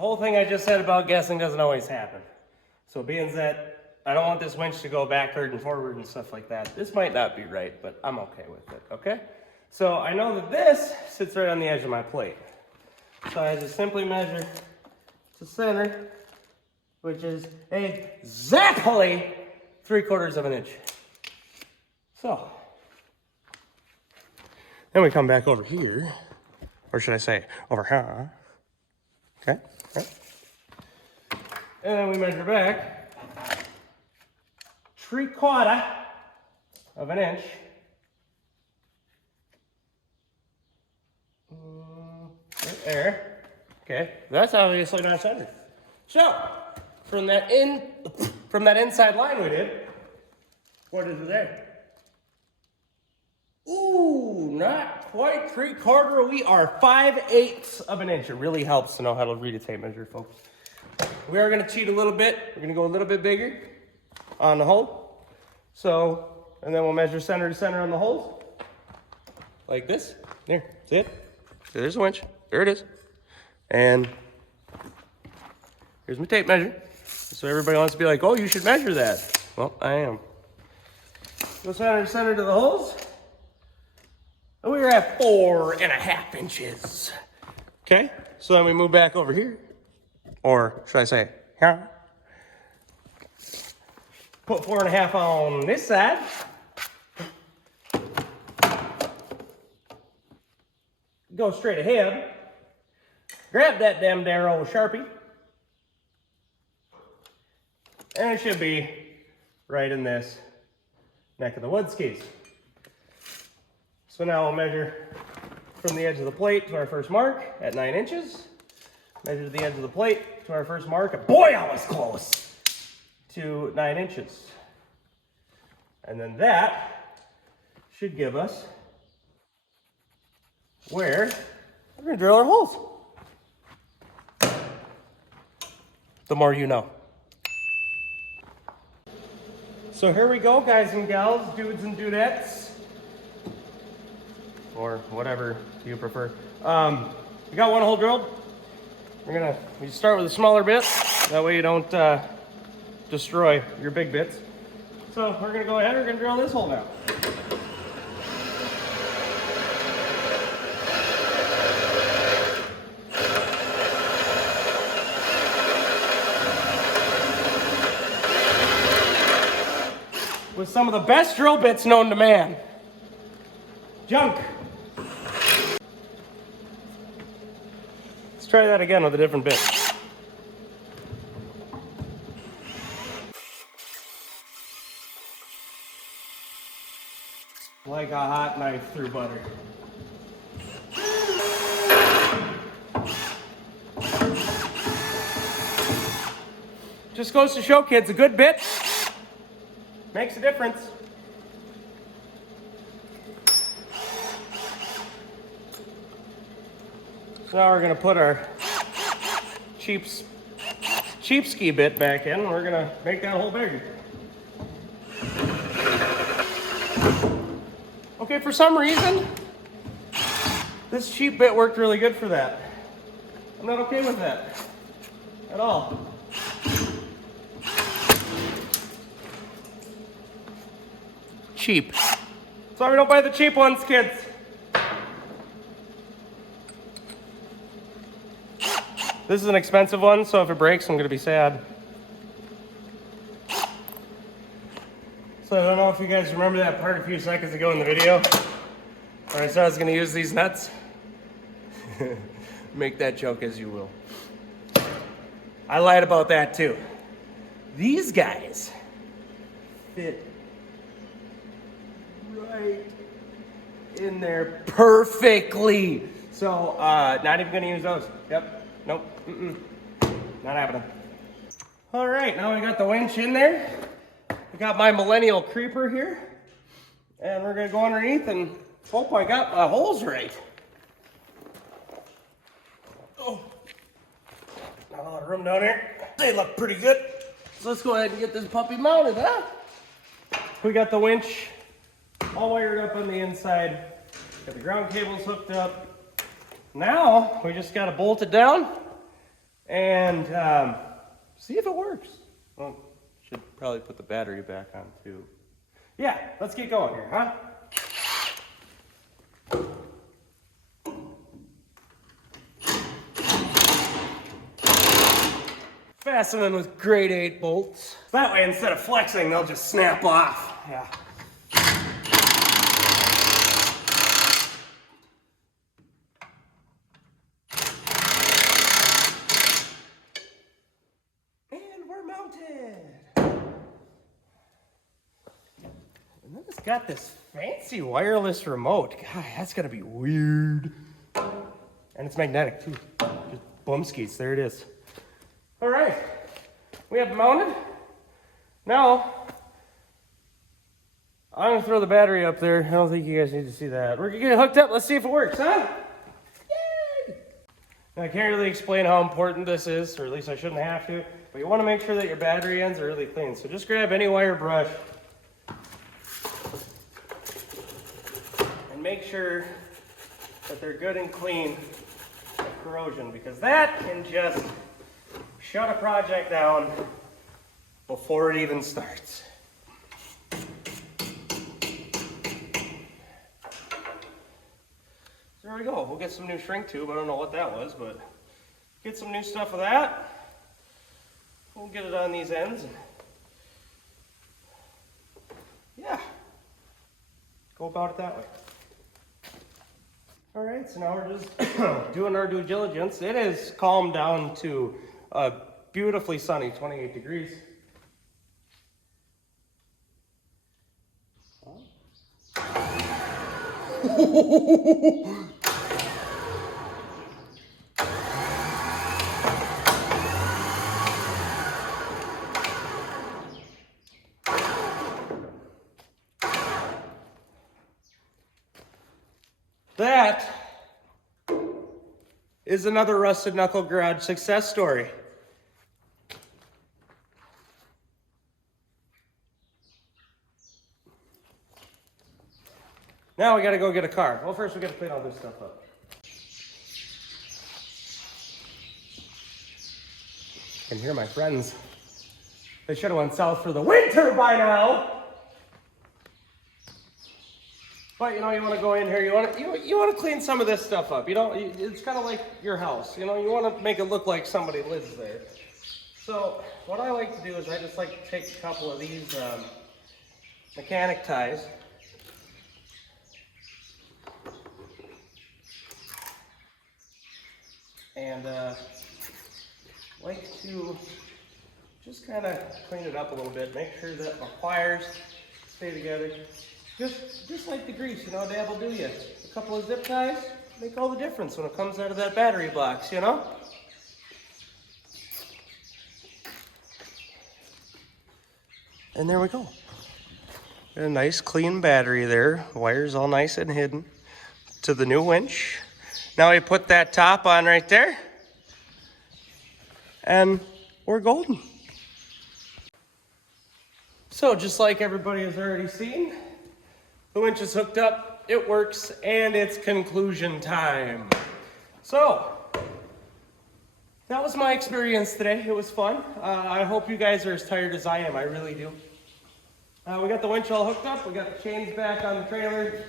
the whole thing I just said about guessing doesn't always happen. So being that I don't want this winch to go backward and forward and stuff like that, this might not be right, but I'm okay with it, okay? So I know that this sits right on the edge of my plate. So I just simply measure the center, which is exactly 3/4 of an inch. So, then we come back over here, or should I say over here, okay? Right. And then we measure back 3/4 of an inch. Right there. Okay, that's obviously not centered. So, from that inside line we did, what is it there? Ooh, not quite 3/4. We are 5/8 of an inch. It really helps to know how to read a tape measure, folks. We are going to cheat a little bit. We're going to go a little bit bigger on the hole. So, and then we'll measure center to center on the holes. Like this. There, see it? There's the winch. There it is. And here's my tape measure. So everybody wants to be like, oh, you should measure that. Well, I am. Go center to center to the holes. And we are at 4.5 inches. Okay, so then we move back over here. Or should I say, here? Put 4.5 on this side. Go straight ahead. Grab that damn old Sharpie. And it should be right in this neck of the wood skis. So now we'll measure from the edge of the plate to our first mark at 9 inches. Measure the edge of the plate to our first mark. And boy, I was close! To 9 inches. And then that should give us where we're going to drill our holes. The more you know. So here we go, guys and gals, dudes and dudettes, or whatever you prefer. We got one hole drilled. We start with a smaller bit. That way you don't destroy your big bits. So we're gonna go ahead, we're gonna drill this hole now. With some of the best drill bits known to man. Junk. Let's try that again with a different bit. Like a hot knife through butter. Just goes to show, kids, a good bit makes a difference. So now we're going to put our cheap ski bit back in. We're going to make that hole bigger. Okay, for some reason, this cheap bit worked really good for that. I'm not okay with that at all. Cheap. That's why we don't buy the cheap ones, kids. This is an expensive one, so if it breaks, I'm gonna be sad. So I don't know if you guys remember that part a few seconds ago in the video where I said I was gonna use these nuts. Make that joke as you will. I lied about that too. These guys fit right in there perfectly. So, not even gonna use those. Yep, nope, not happening. All right, now we got the winch in there. I got my millennial creeper here. And we're gonna go underneath and hope I got my holes right. Oh, not a lot of room down here. They look pretty good. So let's go ahead and get this puppy mounted, huh? We got the winch all wired up on the inside. Got the ground cables hooked up. Now, we just gotta bolt it down and see if it works. Well, should probably put the battery back on too. Yeah, let's get going here, huh? Fastening with grade 8 bolts. That way, instead of flexing, they'll just snap off. Yeah. And we're mounted. And then it's got this fancy wireless remote. God, that's gonna be weird. And it's magnetic too. Just bumskis, there it is. All right, we have it mounted. Now, I'm gonna throw the battery up there. I don't think you guys need to see that. We're gonna get it hooked up. Let's see if it works, huh? Yay! Now, I can't really explain how important this is, or at least I shouldn't have to, but you wanna make sure that your battery ends are really clean. So just grab any wire brush and make sure that they're good and clean of corrosion, because that can just shut a project down before it even starts. There we go. We'll get some new shrink tube. I don't know what that was, but get some new stuff with that. We'll get it on these ends. Yeah. Go about it that way. All right, so now we're just doing our due diligence. It is calmed down to beautifully sunny, 28 degrees. That is another Rusted Knuckle Garage success story. Now we gotta go get a car. Well, first we gotta clean all this stuff up. I can hear my friends. They should have went south for the winter by now. But you know, you want to go in here. You want to clean some of this stuff up. You know, it's kind of like your house. You know, you want to make it look like somebody lives there. So what I like to do is I just like to take a couple of these mechanic ties. And like to just kind of clean it up a little bit. Make sure that my wires stay together. Just like the grease, you know, dab will do you. A couple of zip ties make all the difference when it comes out of that battery box, you know? And there we go. Got a nice clean battery there. Wires all nice and hidden to the new winch. Now we put that top on right there. And we're golden. So just like everybody has already seen, the winch is hooked up, it works, and it's conclusion time. So, that was my experience today. It was fun. I hope you guys are as tired as I am. I really do. We got the winch all hooked up. We got the chains back on the trailer.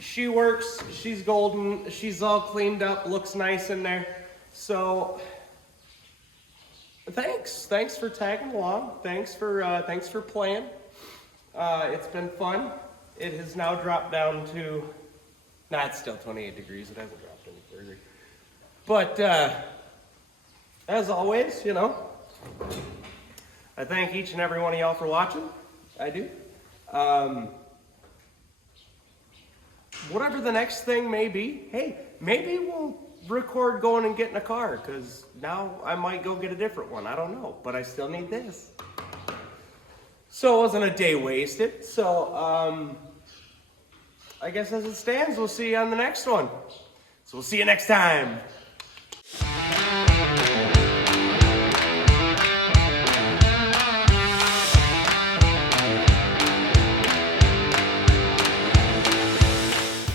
She works. She's golden. She's all cleaned up. Looks nice in there. So, thanks. Thanks for tagging along. Thanks for playing. It's been fun. It has now dropped down to, it's still 28 degrees. It hasn't dropped any further. But as always, you know, I thank each and every one of y'all for watching. I do. Whatever the next thing may be, hey, maybe we'll record going and getting a car, because now I might go get a different one. I don't know, but I still need this. So it wasn't a day wasted. So I guess as it stands, we'll see you on the next one. So we'll see you next time.